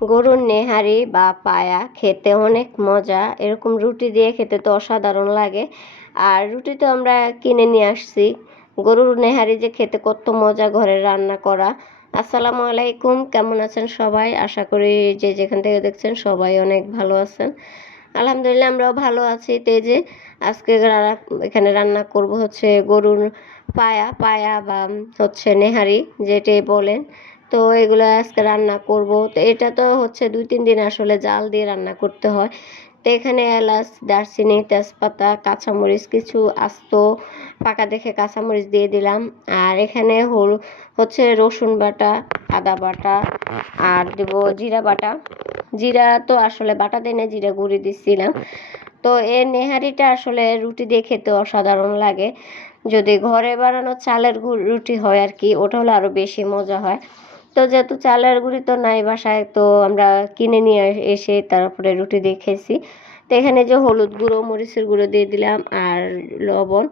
গরুর নেহারি বা পায়া খেতে অনেক মজা। এরকম রুটি দিয়ে খেতে তো অসাধারণ লাগে। আর রুটি তো আমরা কিনে নিয়ে আসছি। গরুর নেহারি যে খেতে কত মজা ঘরে রান্না করা। আসসালামু আলাইকুম, কেমন আছেন সবাই? আশা করি যে যেখান থেকে দেখছেন সবাই অনেক ভালো আছেন। আলহামদুলিল্লাহ আমরাও ভালো আছি। তো এই যে আজকে এখানে রান্না করব হচ্ছে গরুর পায়া পায়া বা হচ্ছে নেহারি যেটাই বলেন। তো এগুলো আজকে রান্না করব। তো এটা তো হচ্ছে 2-3 দিন আসলে জাল দিয়ে রান্না করতে হয়। তো এখানে এলাচ, দারচিনি, তেজপাতা, কাঁচামরিচ কিছু আস্ত পাকা দেখে কাঁচামরিচ দিয়ে দিলাম। আর এখানে হচ্ছে রসুন বাটা, আদা বাটা, আর দেব জিরা বাটা। জিরা তো আসলে বাটা দেয় না, জিরা গুঁড়ি দিচ্ছিলাম। তো এই নেহারিটা আসলে রুটি দিয়ে খেতে অসাধারণ লাগে। যদি ঘরে বানানো চালের রুটি হয় আর কি, ওটা হলে আরও বেশি মজা হয়। তো যেহেতু চালের গুঁড়ি তো নাই বাসায়, তো আমরা কিনে নিয়ে এসে তারপরে রুটি দিয়ে খেয়েছি। তো এখানে যে হলুদ গুঁড়ো, মরিচের গুঁড়ো দিয়ে দিলাম, আর লবণ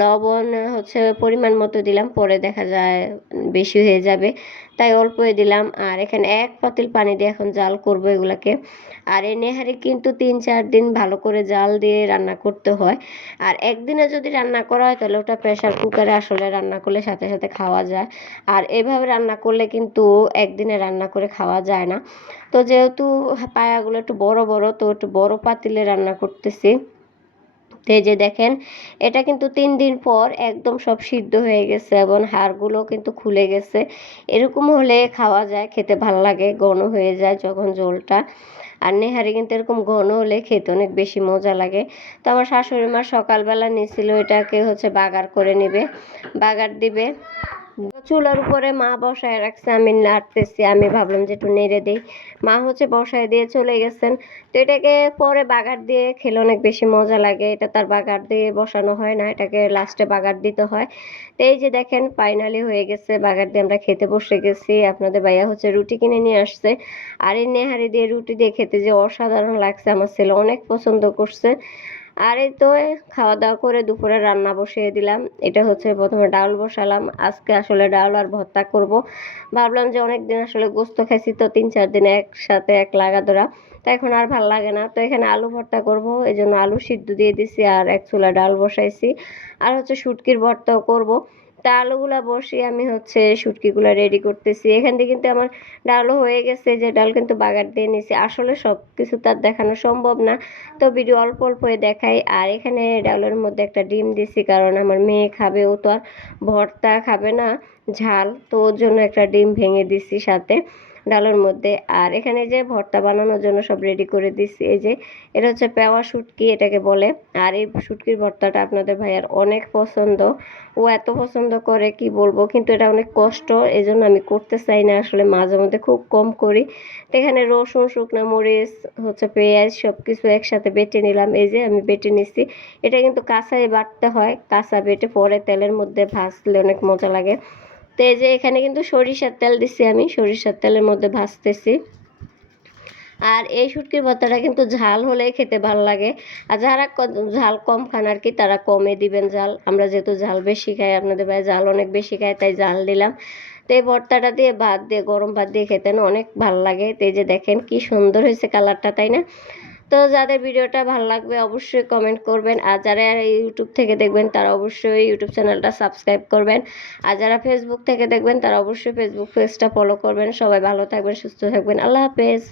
লবণ হচ্ছে পরিমাণ মতো দিলাম, পরে দেখা যায় বেশি হয়ে যাবে, তাই অল্পই দিলাম। আর এখানে 1 পাতিল পানি দিয়ে এখন জাল করব এগুলাকে। আর এই নেহারি কিন্তু 3-4 দিন ভালো করে জাল দিয়ে রান্না করতে হয়। আর একদিনে যদি রান্না করা হয় তাহলে ওটা প্রেশার কুকারে আসলে রান্না করলে সাথে সাথে খাওয়া যায়। আর এভাবে রান্না করলে কিন্তু একদিনে রান্না করে খাওয়া যায় না। তো যেহেতু পায়াগুলো একটু বড় বড়, তো একটু বড় পাতিলে রান্না করতেছি। তো এই যে দেখেন, এটা কিন্তু 3 দিন পর একদম সব সিদ্ধ হয়ে গেছে এবং হাড়গুলো কিন্তু খুলে গেছে। এরকম হলে খাওয়া যায়, খেতে ভাল লাগে, ঘন হয়ে যায় যখন ঝোলটা। আর নেহারি কিন্তু এরকম ঘন হলে খেতে অনেক বেশি মজা লাগে। তো আমার শাশুড়ি মা সকালবেলা নিয়েছিল, এটাকে হচ্ছে বাগার করে নেবে, বাগার দিবে। চুলার উপরে মা বসায় রাখছে, আমি নাড়তেছি, আমি ভাবলাম যে একটু নেড়ে দিই। মা হচ্ছে বসায় দিয়ে চলে গেছেন। তো এটাকে পরে বাগার দিয়ে খেলে অনেক বেশি মজা লাগে। এটা তার বাগার দিয়ে বসানো হয় না, এটাকে লাস্টে বাগার দিতে হয়। তো এই যে দেখেন ফাইনালি হয়ে গেছে, বাগার দিয়ে আমরা খেতে বসে গেছি। আপনাদের ভাইয়া হচ্ছে রুটি কিনে নিয়ে আসছে। আর এই নেহারি দিয়ে রুটি দিয়ে খেতে যে অসাধারণ লাগছে, আমার ছেলে অনেক পছন্দ করছে। আর এই তো খাওয়া দাওয়া করে দুপুরে রান্না বসিয়ে দিলাম। এটা হচ্ছে প্রথমে ডাল বসালাম, আজকে আসলে ডাল আর ভর্তা করব। ভাবলাম যে অনেক দিন আসলে গোস্ত খাইছি, তো 3-4 দিন একসাথে এক লাগা ধরা, তো এখন আর ভাল লাগে না। তো এখানে আলু ভর্তা করব, এই জন্য আলু সিদ্ধ দিয়ে দিছি আর এক চুলা ডাল বসাইছি। আর হচ্ছে শুটকির ভর্তাও করব। তা আলুগুলা বসিয়ে আমি হচ্ছে শুটকিগুলা রেডি করতেছি। এখান থেকে কিন্তু আমার ডালও হয়ে গেছে, যে ডাল কিন্তু বাগার দিয়ে নিছি। আসলে সব কিছু তার দেখানো সম্ভব না, তো ভিডিও অল্প অল্প দেখাই। আর এখানে ডালের মধ্যে একটা ডিম দিছি, কারণ আমার মেয়ে খাবে, ও তো আর ভর্তা খাবে না ঝাল, তো ওর জন্য একটা ডিম ভেঙে দিছি সাথে ডালের মধ্যে। আর এখানে যে ভর্তা বানানোর জন্য সব রেডি করে দিছি। এই যে এটা হচ্ছে পেওয়া শুটকি এটাকে বলে। আর এই শুটকির ভর্তাটা আপনাদের ভাইয়ার অনেক পছন্দ, ও এত পছন্দ করে কি বলবো, কিন্তু এটা অনেক কষ্ট, এই জন্য আমি করতে চাই না আসলে, মাঝে মধ্যে খুব কম করি। তো এখানে রসুন, শুকনো মরিচ, হচ্ছে পেঁয়াজ সব কিছু একসাথে বেটে নিলাম। এই যে আমি বেটে নিছি, এটা কিন্তু কাঁচাই বাটতে হয়, কাঁচা বেটে পরে তেলের মধ্যে ভাজলে অনেক মজা লাগে। তো এই যে এখানে কিন্তু সরিষার তেল দিছি, আমি সরিষার তেলের মধ্যে ভাজতেছি। আর এই শুটকির ভর্তাটা কিন্তু ঝাল হলেই খেতে ভালো লাগে। আর যারা ঝাল কম খান আর কি, তারা কমে দিবেন ঝাল। আমরা যেহেতু ঝাল বেশি খাই, আপনাদের ভাই ঝাল অনেক বেশি খায়, তাই ঝাল দিলাম। তো এই ভর্তাটা দিয়ে ভাত দিয়ে, গরম ভাত দিয়ে খেতে না অনেক ভালো লাগে। তো এই যে দেখেন কি সুন্দর হয়েছে কালারটা, তাই না? তো যাদের ভিডিওটা ভালো লাগবে অবশ্যই কমেন্ট করবেন। আর যারা ইউটিউব থেকে দেখবেন তারা অবশ্যই ইউটিউব চ্যানেলটা সাবস্ক্রাইব করবেন। আর যারা ফেসবুক থেকে দেখবেন তারা অবশ্যই ফেসবুক পেজটা ফলো করবেন। সবাই ভালো থাকবেন, সুস্থ থাকবেন, আল্লাহ হাফেজ।